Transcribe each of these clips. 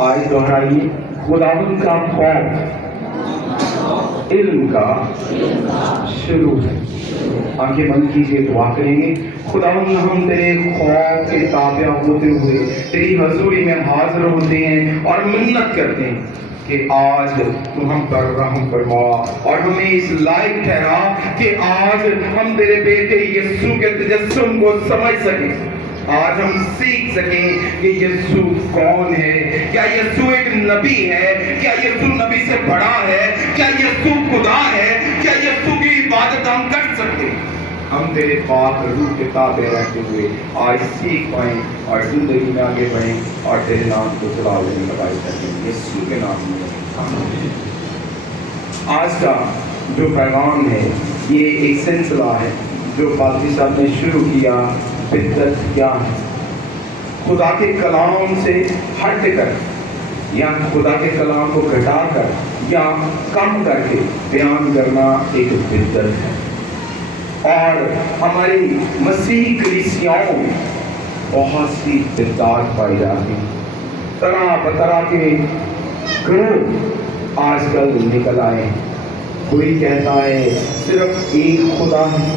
آیت دہرائیے، خداوند کا خوف علم کا شروع ہے۔ آنکھیں بند کیجیے، دعا کریں گے۔ خداوند ہم تیرے خوف کے تابع ہوتے ہوئے تیری حضوری میں حاضر ہوتے ہیں اور منت کرتے ہیں کہ آج تو ہم پر رحم فرما اور ہمیں اس لائق ٹھہرا کہ آج ہم تیرے بیٹے یسوع کے تجسم کو سمجھ سکیں، آج ہم سیکھ سکیں کہ یسوع کون ہے، کیا یسوع ایک نبی ہے، کیا یسوع نبی سے بڑا ہے، کیا یسوع خدا ہے، کیا یسوع کی عبادت ہم کر سکتے ہیں۔ ہم تیرے پاک روح کے تابع رہتے ہوئے آج سیکھ پائیں اور زندگی میں آگے بڑھیں اور تیرے نام کو چلا لینے کا باعث کریں، یسوع کے نام میں آمین۔ آج کا جو پیغام ہے یہ ایک سلسلہ ہے جو پادری صاحب نے شروع کیا، بدعت کیا ہے؟ خدا کے کلام سے ہٹ کر یا خدا کے کلام کو گھٹا کر یا کم کر کے بیان کرنا ایک بدعت ہے، اور ہماری مسیحی کلیسیاؤں میں بہت سی بدعات پائی جاتی ہیں۔ طرح بطرح کے گروہ آج کل نکل آئے ہیں۔ کوئی کہتا ہے صرف ایک خدا ہے،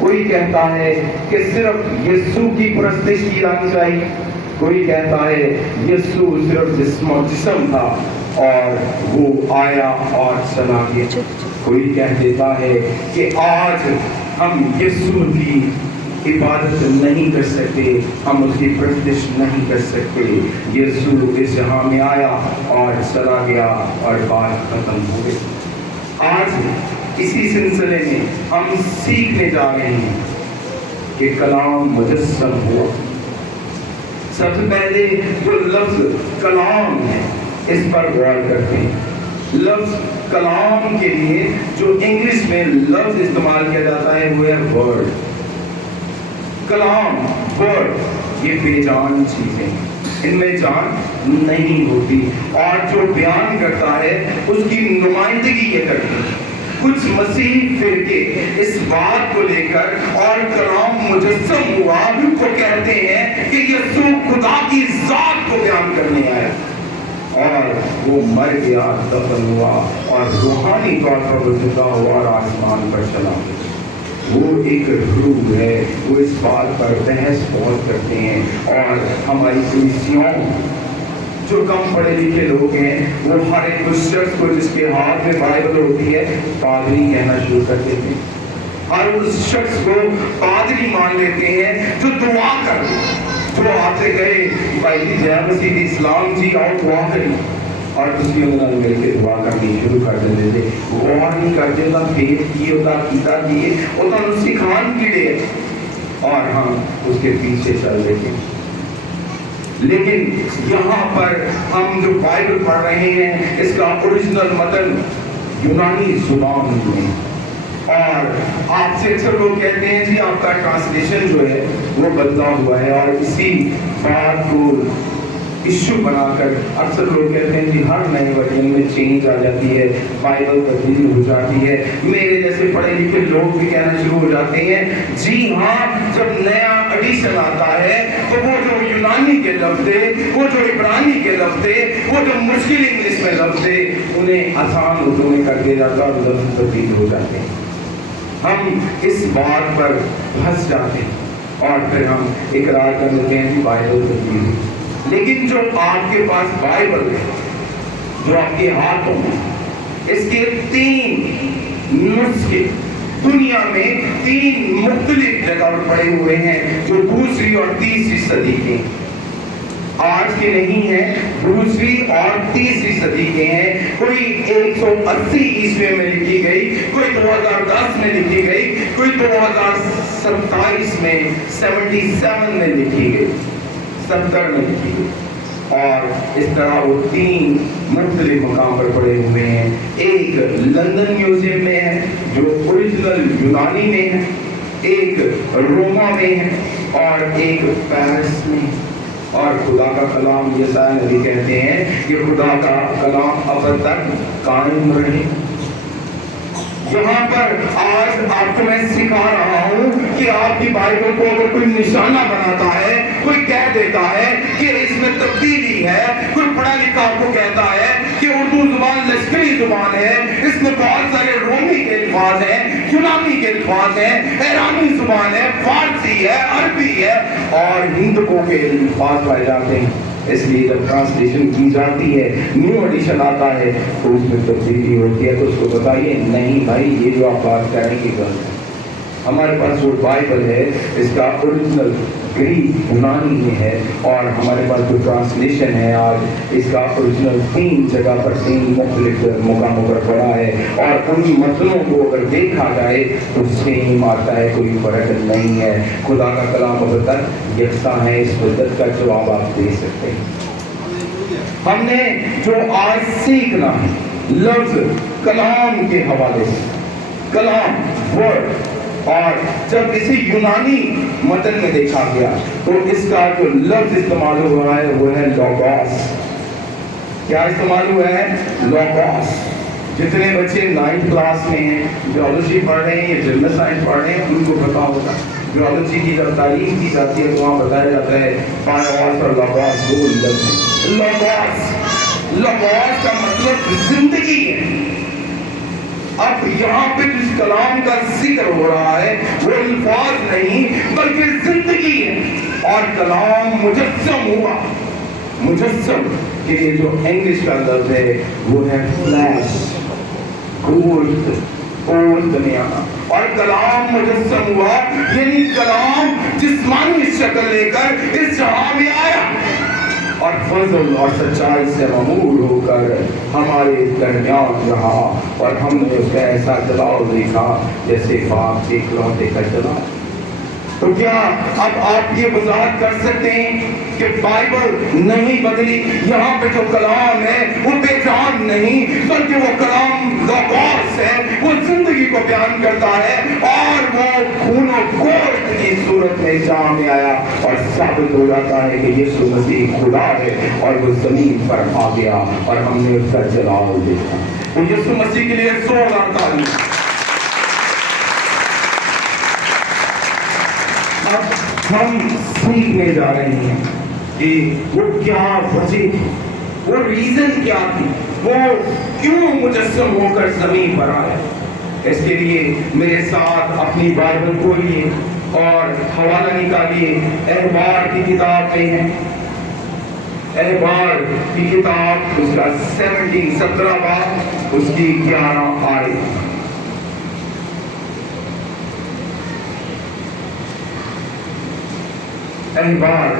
کوئی کہتا ہے کہ صرف یسوع کی پرستش کی جانی چاہیے، کوئی کہتا ہے یسوع صرف جسم تھا اور وہ آیا اور چلا گیا، کوئی کہہ دیتا ہے کہ آج ہم یسوع کی عبادت نہیں کر سکتے، ہم اس کی پرستش نہیں کر سکتے، یسوع اس جہاں میں آیا اور چلا گیا اور بات ختم ہو گئی۔ آج اسی سلسلے میں ہم سیکھنے جا رہے ہیں کہ کلام مجسم ہوا۔ سب سے پہلے جو لفظ کلام ہے اس پر غور کرتے ہیں۔ لفظ کلام کے لیے جو انگلش میں لفظ استعمال کیا جاتا ہے وہ ہے ورڈ۔ کلام، ورڈ، یہ بے جان چیزیں ہیں، ان میں جان نہیں ہوتی، اور جو بیان کرتا ہے اس کی نمائندگی یہ کرتی ہے۔ کچھ مسیحی فرقے اس بات کو لے کر اور کلام مجسم ہوا کو کہتے ہیں کہ یسوع خدا کی ذات کو بیان کرنے آیا اور وہ مر گیا، دفن ہوا اور روحانی طور پر وہ زندہ ہوا اور آسمان پر چلا گیا۔ وہ ایک روح ہے، وہ اس بات پر بحث بہت کرتے ہیں، اور ہماری کلیسیاں جو کم پڑھے لکھے لوگ ہیں وہ ہر ایک اس شخص کو جس کے ہاتھ میں بائبل ہوتی ہے پادری کہنا شروع کر دیتے ہیں، ہر اس شخص کو پادری مان لیتے ہیں جو دعا کر دے، جو آتے گئے بھائی جی جے مسیح اسلام جی آؤ دعا کریں، اور کسی انہوں نے کے دعا کرنی شروع کر دیتے تھے، غور نہیں کرتے ہوتا پیٹ کیے ہوتا کیتا کیے ہوتا اس کی کھان کیڑے اور ہم اس کے پیچھے چل دیتے ہیں۔ لیکن یہاں پر ہم جو بائبل پڑھ رہے ہیں اس کا اوریجنل متن یونانی زبان میں، اور آپ سے اکثر لوگ کہتے ہیں جی آپ کا ٹرانسلیشن جو ہے وہ بدلا ہوا ہے، اور اسی بات کو ایشو بنا کر اکثر لوگ کہتے ہیں جی ہر نئے ورژن میں چینج آ جاتی ہے، بائبل تبدیل ہو جاتی ہے۔ میرے جیسے پڑھے لکھے لوگ بھی کہنا شروع ہو جاتے ہیں جی ہاں، جب نیا ایڈیشن آتا ہے تو وہ جو یونانی کے لفظ تھے، وہ جو عبرانی کے لفظ تھے، وہ جو مشکل انگلش میں لفظ تھے، انہیں آسان اردو میں کر دیا جاتا اور لفظ تبدیل ہو جاتے ہیں۔ ہم اس بات پر پھنس جاتے ہیں اور پھر ہم اقرار کر لیتے ہیں کہ بائبل تبدیل ہے۔ لیکن جو آپ کے پاس بائبل ہے، جو آپ کے ہاتھوں میں، اس کے 3 نسخے دنیا میں 3 مختلف جگہ پر پڑے ہوئے ہیں جو دوسری اور تیسری صدی کے آج کے نہیں ہیں، دوسری اور تیسری صدی کے ہیں۔ کوئی 180 عیسوی میں لکھی گئی، کوئی 2010 میں لکھی گئی، کوئی 2027 میں 77 میں لکھی گئی، 70 میں لکھی گئی، اور اس طرح وہ 3 مختلف مقام پر پڑے ہوئے ہیں۔ ایک لندن میوزیم میں ہے جو اوریجنل یونانی میں ہے، ایک روما میں ہے اور ایک پیرس میں۔ اور خدا کا کلام یسایا نبی کہتے ہیں کہ خدا کا کلام اب تک قائم رہے۔ یہاں پر آج آپ کو میں سکھا رہا ہوں کہ آپ کی بائبل کو اگر کوئی نشانہ بناتا ہے، کوئی کہہ دیتا ہے کہ اس میں تبدیلی ہے، کوئی پڑھا لکھا آپ کو کہتا ہے کہ اردو زبان لشکری زبان ہے، اس میں بہت سارے رومی کے الفاظ ہیں، یونانی کے الفاظ ہیں، ایرانی زبان ہے، فارسی ہے، عربی ہے اور ہندکوں کے الفاظ پائے جاتے ہیں، اس لیے جب ٹرانسلیشن کی جاتی ہے، نیو ایڈیشن آتا ہے تو اس میں تبدیلی ہوتی ہے، تو اس کو بتائیے نہیں بھائی یہ جو آپ بات کر رہے ہیں کہ غلط ہے۔ ہمارے پاس جو بائبل ہے اس کا اوریجنل گریک یونانی میں ہے، اور ہمارے پاس جو ٹرانسلیشن ہے آج اس کا اوریجنل 3 جگہ پر 3 مختلف مقاموں پر پڑا ہے، اور ان متنوں کو اگر دیکھا جائے تو سیم آتا ہے، کوئی فرق نہیں ہے۔ خدا کا کلام اب تک یکساں ہے، اس بدت کا جواب آپ دے سکتے ہیں۔ ہم نے جو آج سیکھنا ہے لفظ کلام کے حوالے سے، کلام ورڈ، اور جب اسے یونانی متن میں دیکھا گیا تو اس کا جو لفظ استعمال ہوا ہے وہ ہے لوگوس۔ کیا استعمال ہوا ہے؟ لوگوس۔ جتنے بچے 9th کلاس میں ہیں، بیولوجی پڑھ رہے ہیں یا جنرل سائنس پڑھ رہے ہیں، ان کو پتا ہوگا بیولوجی کی جب تعلیم کی جاتی ہے تو وہاں بتایا جاتا ہے بایوس اور لوگوس 2 لفظ ہیں۔ لوگوس کا مطلب زندگی ہے۔ اب یہاں پہ جس کلام کا ذکر ہو رہا ہے وہ الفاظ نہیں بلکہ زندگی ہے، اور کلام مجسم ہوا۔ مجسم کے لیے جو انگلش کا لفظ ہے وہ ہے فلیش، گوشت میں آنا، اور کلام مجسم ہوا یعنی کلام جسمانی شکل لے کر اس جہاں میں آیا، اور فضل اور سچائی سے معمور ہو کر ہمارے درمیان رہا، اور ہم نے اس کا ایسا جلال دیکھا جیسے باپ کے اکلوتے کا جلال۔ تو کیا اب آپ یہ وضاحت کر سکتے ہیں کہ بائبل نہیں بدلی؟ یہاں پہ جو کلام ہے وہ بے جان نہیں بلکہ وہ کلام لوگوس ہے، وہ زندگی کو بیان کرتا ہے، اور وہ خون و گوشت کی صورت میں جہاں میں آیا، اور ثابت ہو جاتا ہے کہ یسوع مسیح خدا ہے، اور وہ زمین پر آ گیا اور ہم نے اس کا جلال دیکھا۔ تو یسوع مسیح کے لیے 100,000 تعریف۔ اب ہم سیکھنے جا رہے ہیں کہ وہ کیا وجہ تھی، وہ ریزن کیا تھی، وہ کیوں مجسم ہو کر زمین پر آیا۔ اس کے لیے میرے ساتھ اپنی بائبل کھولیے اور حوالہ نکالیے۔ احبار کی کتاب میں ہے، احبار کی کتاب اس کا 17 باب اس کی 11 آیت۔ احبار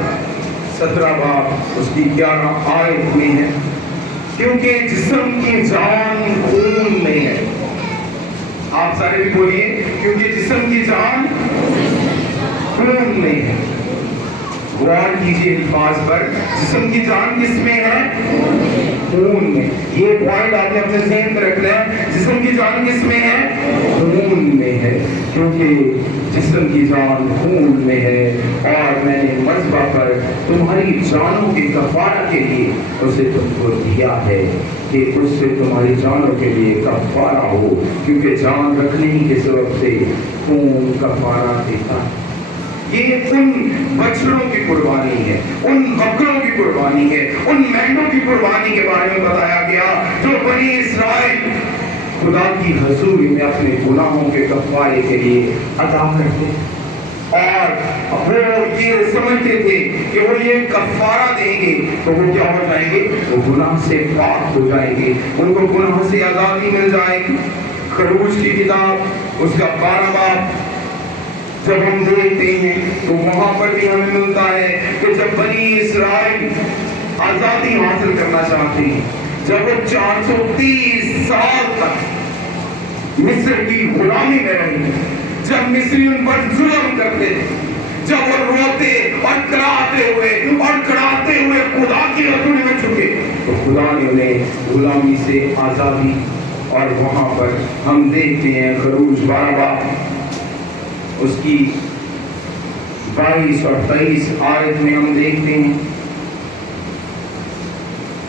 17 باب اس کی 11 آیت میں ہے، کیونکہ جسم کی جان خون میں ہے۔ آپ سارے بھی بولیے، کیونکہ جسم کی جان خون میں ہے۔ غور کیجیے الفاظ پر، جسم کی جان کس میں ہے؟ خون میں۔ یہ پوائنٹ آپ نے اپنے ذہن میں رکھنا ہے، جسم کی جان کس میں ہے؟ خون میں ہے، کیونکہ جسم کی جان خون میں ہے، اور میں نے مذبح پر تمہاری جانوں کے کفارہ کے لیے اسے تم کو دیا ہے، کہ اس سے تمہاری جانوں کے لیے کفارہ ہو، کیونکہ جان رکھنے ہی کے سبب سے خون کفارہ دیتا ہے۔ یہ ان بچڑوں کی قربانی ہے، ان بکروں کی قربانی ہے، ان مینڈوں کی قربانی کے بارے میں بتایا گیا جو بنی اسرائیل خدا کی حضوری میں اپنے گناہوں کے کفارے کے لیے ادا کرتے، اور وہ یہ سمجھتے تھے کہ وہ یہ کفارہ دیں گے تو وہ کیا ہو جائیں گے؟ وہ گناہ سے پاک ہو جائیں گے، ان کو گناہ سے آزادی مل جائے گی۔ خروج کی کتاب اس کا 12 باب جب ہم دیکھتے ہیں تو وہاں پر بھی ہمیں ملتا ہے کہ جب بنی اسرائیل آزادی حاصل کرنا چاہتے ہیں، جب وہ 430 سال تک مصر کی غلامی میں رہے، جب مصری ان پر ظلم کرتے تھے، جب وہ روتے اور کراتے ہوئے خدا کی حضوری میں جھکے، تو خدا نے انہیں غلامی سے آزادی۔ اور وہاں پر ہم دیکھتے ہیں خروج 12 باب اس کی 22 اور 23 آیت میں ہم دیکھتے ہیں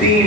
3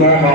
9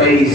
23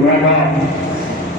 9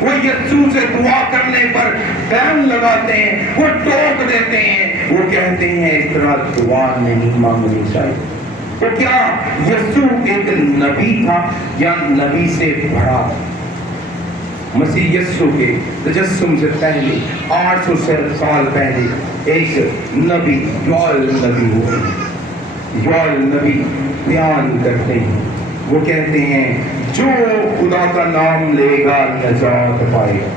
وہ یسوع سے دعا کرنے پر بین لگاتے ہیں، وہ ٹوک دیتے ہیں، وہ کہتے ہیں اس طرح دعا نہیں مانگنی چاہیے۔ تو کیا یسوع ایک نبی تھا یا نبی سے بڑا؟ مسیح یسوع کے تجسم سے پہلے 800 سال پہلے ایک نبی یوئیل نبی ہوئے۔ یوئیل نبی بیان کرتے ہیں، وہ کہتے ہیں جو خدا کا نام لے گا نجات پائے گا۔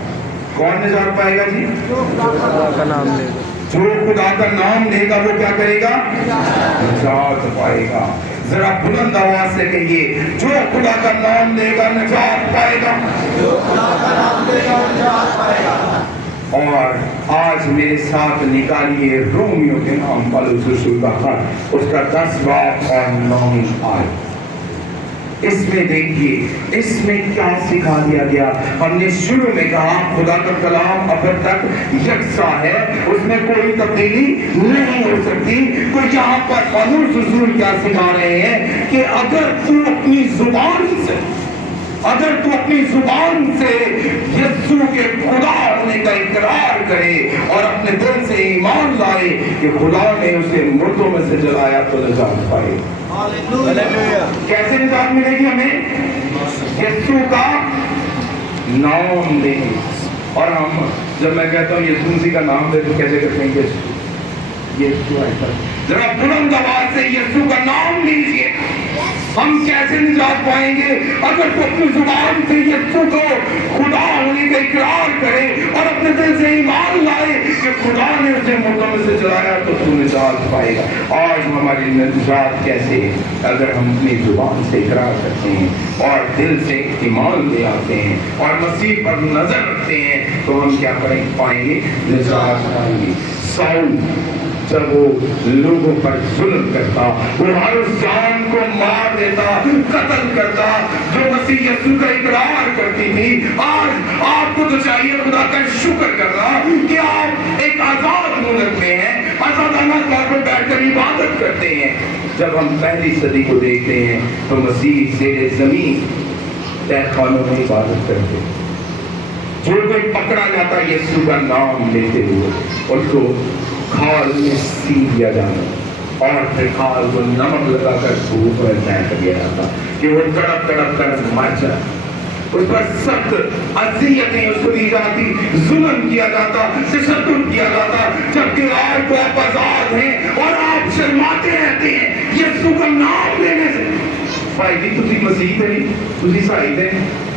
کون نجات پائے گا جی؟ جو خدا کا نام لے گا۔ جو خدا کا نام لے گا وہ کیا کرے گا؟ نجات پائے گا۔ ذرا بلند آواز سے کہیے، جو خدا کا نام لے گا نجات پائے گا۔ جو خدا کا نام لے گا نجات پائے گا۔ اور آج میرے ساتھ نکالیے رومیو کے نام پالوس رسول کا خط، اس کا 10 باب اور 9 آیت۔ اس میں دیکھیے اس میں کیا سکھا دیا گیا۔ ہم نے شروع میں کہا خدا کا کلام اب تک یکساں ہے، اس میں کوئی تبدیلی نہیں ہو سکتی۔ تو یہاں پر پالوس رسول کیا سکھا رہے ہیں کہ اگر تو اپنی زبان سے یسوع کے خدا ہونے کا اقرار کرے اور اپنے دل سے ایمان لائے کہ خدا نے اسے مردوں میں سے جلایا تو نجات پائے۔ کیسے نجات ملے گی ہمیں؟ یسوع کا نام لیں گے۔ اور ہم جب میں کہتا ہوں یسوع مسیح کا نام لے تو کیسے کرتے ہیں؟ یسوع ذرا بلند آواز سے یسوع کا نام لیجیے۔ ہم کیسے نجات پائیں گے؟ اگر تو اپنی زبان سے یسوع کو خدا ہونے کا اقرار کرے اور اپنے دل سے ایمان لائے کہ خدا نے اسے مردوں میں سے جلایا تو تو نجات پائے گا۔ آج ہماری نجات کیسے ہے؟ اگر ہم اپنی زبان سے اقرار کرتے ہیں اور دل سے ایمان لے آتے ہیں اور مسیح پر نظر رکھتے ہیں تو ہم کیا پائیں گے؟ نجات پائیں گے۔ ساؤل جب وہ لوگوں پر ظلم کرتا، وہ ہر اس جان کو مار دیتا، قتل کرتا جو مسیح یسوع کا اقرار کرتی تھی۔ آج آپ کو تو چاہیے خدا کا شکر کرنا کہ آپ ایک آزاد ملک میں ہیں، آزادانہ طور پر بیٹھ کر عبادت کرتے ہیں۔ جب ہم پہلی صدی کو دیکھتے ہیں تو مسیح زیر زمین تہہ خانوں میں عبادت کرتے، جو کوئی پکڑا جاتا یسوع کا نام لیتے ہوئے اس کو کھال میں سی دیا جاتا اور پھر کھال کو نمک لگا کر دھوپ میں پھینک دیا جاتا کہ وہ تڑپ تڑپ کر مر جائے۔ اس پر سخت اذیتیں اس کو دی جاتی، ظلم کیا جاتا، تشدد کیا جاتا، جبکہ آج تو آپ آزاد ہیں اور آپ شرماتے رہتے ہیں یسوع کا نام لینے سے۔ بھائی جی تسی مسیح تے تسی عیسائی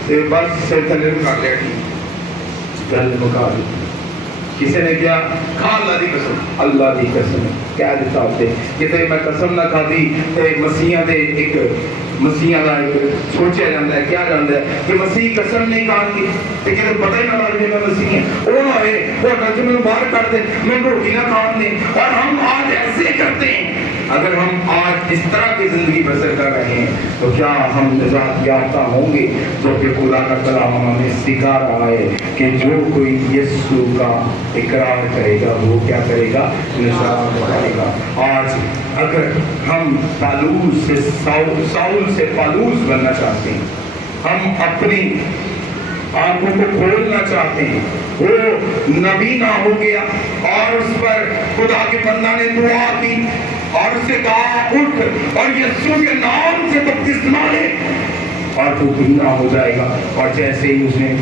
تے بس سر تھلے کر لیا گل مکا دی۔ کسی نے کیا کھا اللہ دی قسم، اللہ دی قسم کہہ دیتا ہوتے کہ میں قسم نہ کھاتی تے مسیحاں دے ایک مسیحاں دا ایک سوچیا جاتا ہے کیا جانتا ہے کہ مسیح قسم نہیں کھاتی تے کہ پتہ ہی نہ لگ جائے میں مسیح ہوں، وہ نہ ہوئے وہ کہ میں باہر کر دے میں روٹی نہ کھان دیں۔ اور ہم آج ایسے کرتے ہیں۔ اگر ہم آج اس طرح کی زندگی بسر کر رہے ہیں تو کیا ہم نجات یافتہ ہوں گے؟ جو کہ خدا کا کلام ہمیں سکھا رہا ہے کہ جو کوئی یسوع کا اقرار کرے گا وہ کیا کرے گا؟ نجات پائے گا۔ آج اگر ہم پالوس سے ساؤل سے پالوس بننا چاہتے ہیں، ہم اپنی آنکھوں کو کھولنا چاہتے ہیں، وہ نبی نہ ہو گیا اور اس پر خدا کے بندہ نے دعا کی اور اسے کہا اٹھ اور یسوع کے نام سے بپتسمہ لے اور تو گناہ ہو جائے گا۔ اور جیسے ہی اس نے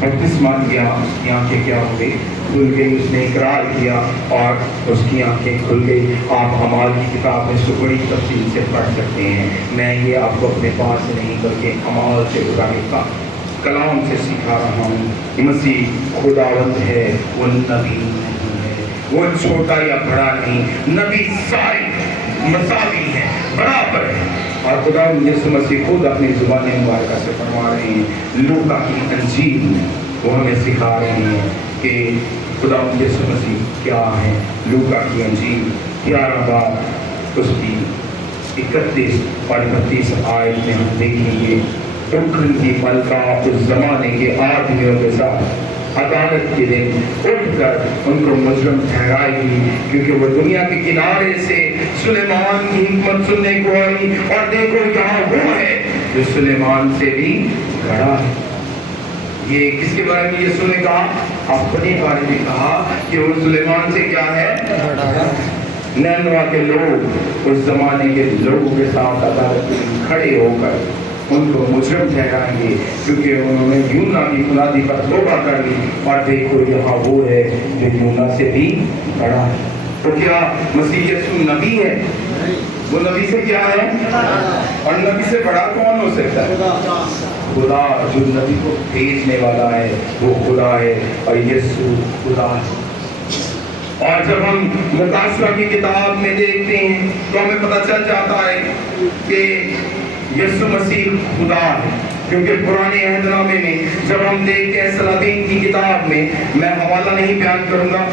بپتسمہ لیا اس کی آنکھیں کیا ہو گئی؟ کھل گئی۔ اس نے اقرار کیا اور اس کی آنکھیں کھل گئی۔ آپ اعمال کی کتاب میں اس کو بڑی تفصیل سے پڑھ سکتے ہیں، میں یہ آپ کو اپنے پاس سے نہیں بلکہ اعمال سے خدا کا کلام سے سکھا رہا ہوں۔ مسیح خداوند ہے، وہ نبی نہیں ہے، وہ چھوٹا یا بڑا نہیں، نبی ساری مساوی ہے، برابر ہے۔ اور خداوند یسوع مسیح خود اپنی زبان مبارکہ سے فرما رہے ہیں، لوکا کی انجیل میں وہ ہمیں سکھا رہے ہیں کہ خداوند یسوع مسیح کیا ہے۔ لوکا کی انجیل 11 باب اس کی 31 اور 32 آیت میں ہم دیکھیں گے اٹھن کی ملکہ اس زمانے کے آدمیوں کے ساتھ عدالت کے دن اٹھ کر ان کو مجرم ٹھہرائے گی، کیونکہ وہ دنیا کے کنارے سے سلیمان کی حکمت سننے کو آئی اور دیکھو یہاں وہ ہے جو سلیمان سے بھی بڑا ہے۔ یہ کس کے بارے میں یسوع نے کہا؟ اپنے بارے میں کہا کہ وہ سلیمان سے کیا ہے؟ نینوا کے لوگ اس زمانے کے لوگوں کے ساتھ عدالت میں کھڑے ہو کر ان کو مجرم ٹھہرائیں گے، کیونکہ انہوں نے یونا کی خدادی پر توبہ کر لی، اور دیکھو یہاں وہ ہے جو یونا سے بھی بڑا ہے۔ تو کیا مسیح یسوع نبی ہے؟ وہ نبی سے کیا ہے؟ اور نبی سے بڑا کون ہو سکتا ہے؟ خدا، جو نبی کو بھیجنے والا ہے وہ خدا ہے، اور یسوع خدا ہے۔ اور جب ہم مکاشفہ کی کتاب میں دیکھتے ہیں تو ہمیں پتہ چل جاتا ہے کہ یسوع مسیح خدا ہے، کیونکہ پرانے عہد نامے میں جب ہم دیکھتے ہیں سلاطین کی کتاب میں حوالہ نہیں بیان کروں گا،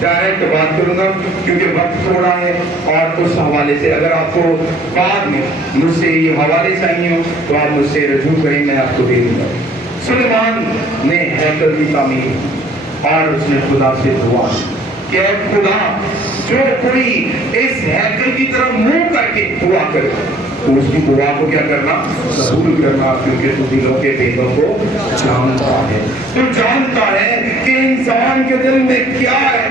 ڈائریکٹ بات کروں گا کیونکہ وقت تھوڑا ہے، اور اس حوالے سے اگر آپ کو بعد میں مجھ سے یہ حوالے چاہیے ہو تو آپ مجھ سے رجوع کریں، میں آپ کو دے دوں گا۔ سلیمان نے ہیکل کی تعمیر، اور اس نے خدا سے دعا کہ اے خدا، جو کوئی اس ہیکل کی طرف منہ کر کے دعا کرے تو اس کی دعا کو کیا کرنا؟ قبول کرنا، کیونکہ تو دلوں کے بھیدوں کو جانتا ہے۔ تو جانتا ہے کہ انسان کے دل میں کیا ہے،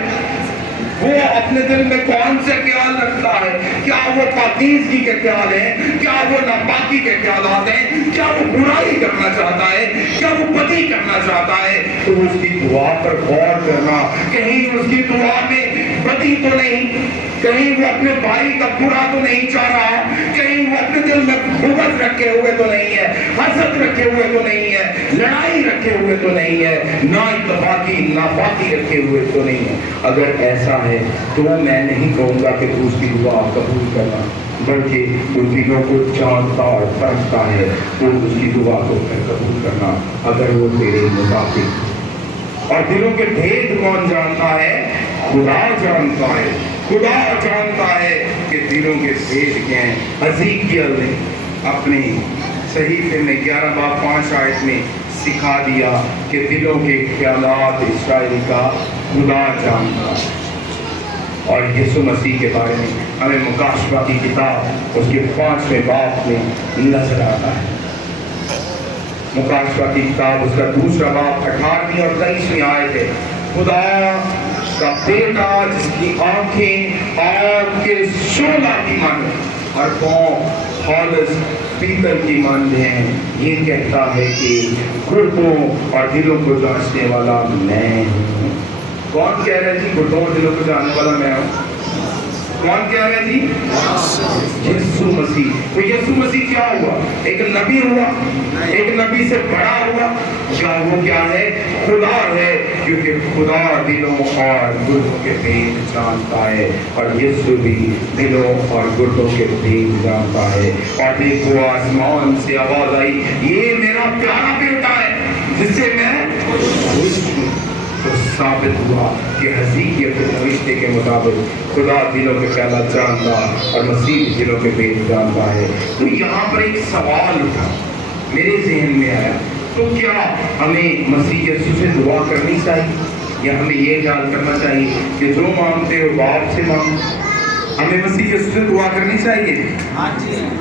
وہ اپنے دل میں کون سے خیال رکھتا ہے، کیا وہ پاکیزگی کے خیال ہیں، کیا وہ ناپاکی کے خیالات ہیں، کیا وہ برائی کرنا چاہتا ہے، کیا وہ بدی کرنا چاہتا ہے۔ تو اس کی دعا پر غور کرنا، کہیں اس کی دعا میں بدی تو نہیں، کہیں وہ اپنے بھائی کا برا تو نہیں چاہ رہا، کہیں وہ اپنے دل میں بغض رکھے ہوئے تو نہیں ہے، حسد رکھے ہوئے تو نہیں ہے، لڑائی رکھے ہوئے تو نہیں ہے، نا اتفاقی ناپاکی رکھے ہوئے تو نہیں ہے۔ اگر ایسا ہے تو میں نہیں کہوں گا کہ تو اس کی دعا قبول کرنا، بلکہ ان دلوں کو جانتا اور پرکھتا ہے، تو اس کی دعا کو قبول کرنا اگر وہ تیرے مطابق۔ اور دلوں کے بھید کون جانتا ہے؟ خدا جانتا ہے۔ خدا جانتا ہے کہ دلوں کے بھید کیا ہیں۔ حزقیال نے اپنے صحیفے میں 11 باب 5 آیت میں سکھا دیا کہ دلوں کے خیالات اسرائیل کا خدا جانتا ہے۔ اور یسوع مسیح کے بارے میں ہمیں مکاشفہ کی کتاب اس کے 5ویں باب میں نظر آتا ہے۔ مکاشفہ کی کتاب اس کا 2 باب 18ویں اور 23ویں آیت ہے۔ خدا کا بیٹا جس کی آنکھیں آگ کے شعلہ کی مانند اور پاؤں خالص پیتل کی مانند ہیں، یہ کہتا ہے کہ گردوں اور دلوں کو جانچنے والا میں ہوں۔ کون کہہ رہے تھی گردوں اور دلوں کو جاننے والا میں ہوں؟ کون کہہ رہے تھی؟ یسوع مسیح۔ تو یسوع مسیح کیا ہوا؟ ایک نبی ہوا، ایک نبی سے بڑا ہوا۔ کیا وہ کیا ہے؟ خدا ہے، کیونکہ خدا دلوں اور گردوں کے بھید جانتا ہے، اور یسوع بھی دلوں اور گردوں کے بھید جانتا ہے۔ اور دیکھو آسمان سے آواز آئی، یہ میرا پیارا بیٹا ہے جس سے میں خوش ہوں۔ تو ثابت ہوا کہ حزقیال کے نوشتے کے مطابق خدا دلوں کے خیالات جانتا اور مسیح دلوں کے بھید جانتا ہے۔ تو یہاں پر ایک سوال اٹھا، میرے ذہن میں آیا، تو کیا ہمیں مسیح یسوع سے دعا کرنی چاہیے، یا ہمیں یہ خیال کرنا چاہیے کہ جو مانگتے ہو باپ سے مانگو؟ ہمیں مسیح یسوع سے دعا کرنی چاہیے۔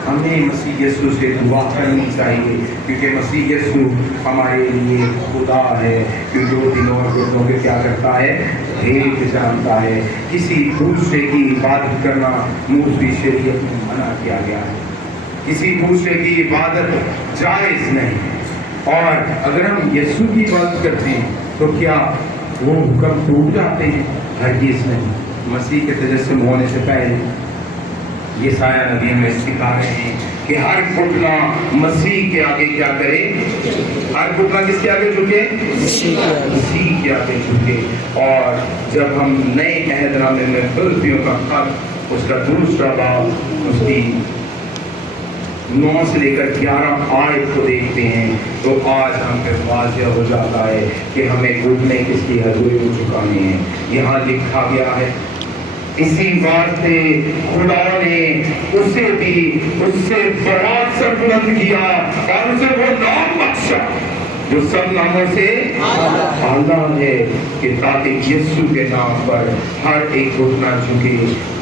ہمیں مسیح یسوع سے دعا کرنی چاہیے، کیونکہ مسیح یسوع ہمارے لیے خدا ہے، کیونکہ وہ دلوں اور گردوں کے کیا کرتا ہے؟ بھید جانتا ہے۔ کسی دوسرے کی عبادت کرنا موسوی شریعت میں منع کیا گیا ہے، کسی دوسرے کی عبادت جائز نہیں۔ اور اگر ہم یسوع کی عبادت کرتے ہیں تو کیا وہ حکم ٹوٹ جاتے ہیں؟ ہرگز نہیں۔ مسیح کے تجسم ہونے سے پہلے یسایہ نبی ہمیں سکھا رہے ہیں کہ ہر گھٹنا مسیح کے آگے کیا کرے؟ ہر گھٹنا کس کے آگے جھکے؟ مسیح کے آگے جھکے۔ اور جب ہم نئے عہد نامے میں فلسطینیوں کا خط اس کا 2 باب اس کی 9 سے لے کر 11 آیت کو دیکھتے ہیں تو آج ہم پہ واضح ہو جاتا ہے کہ ہمیں گھٹنے کس کی حضوری میں جھکانے ہیں۔ یہاں لکھا گیا ہے، اسی واسطے خدا نے اسے بھی اس سے بڑا سر بلند کیا اور اسے وہ نام بخشا جو سب ناموں سے اعلیٰ ہے، کہ تاکہ یسوع کے نام پر ہر ایک گھٹنا جھکے،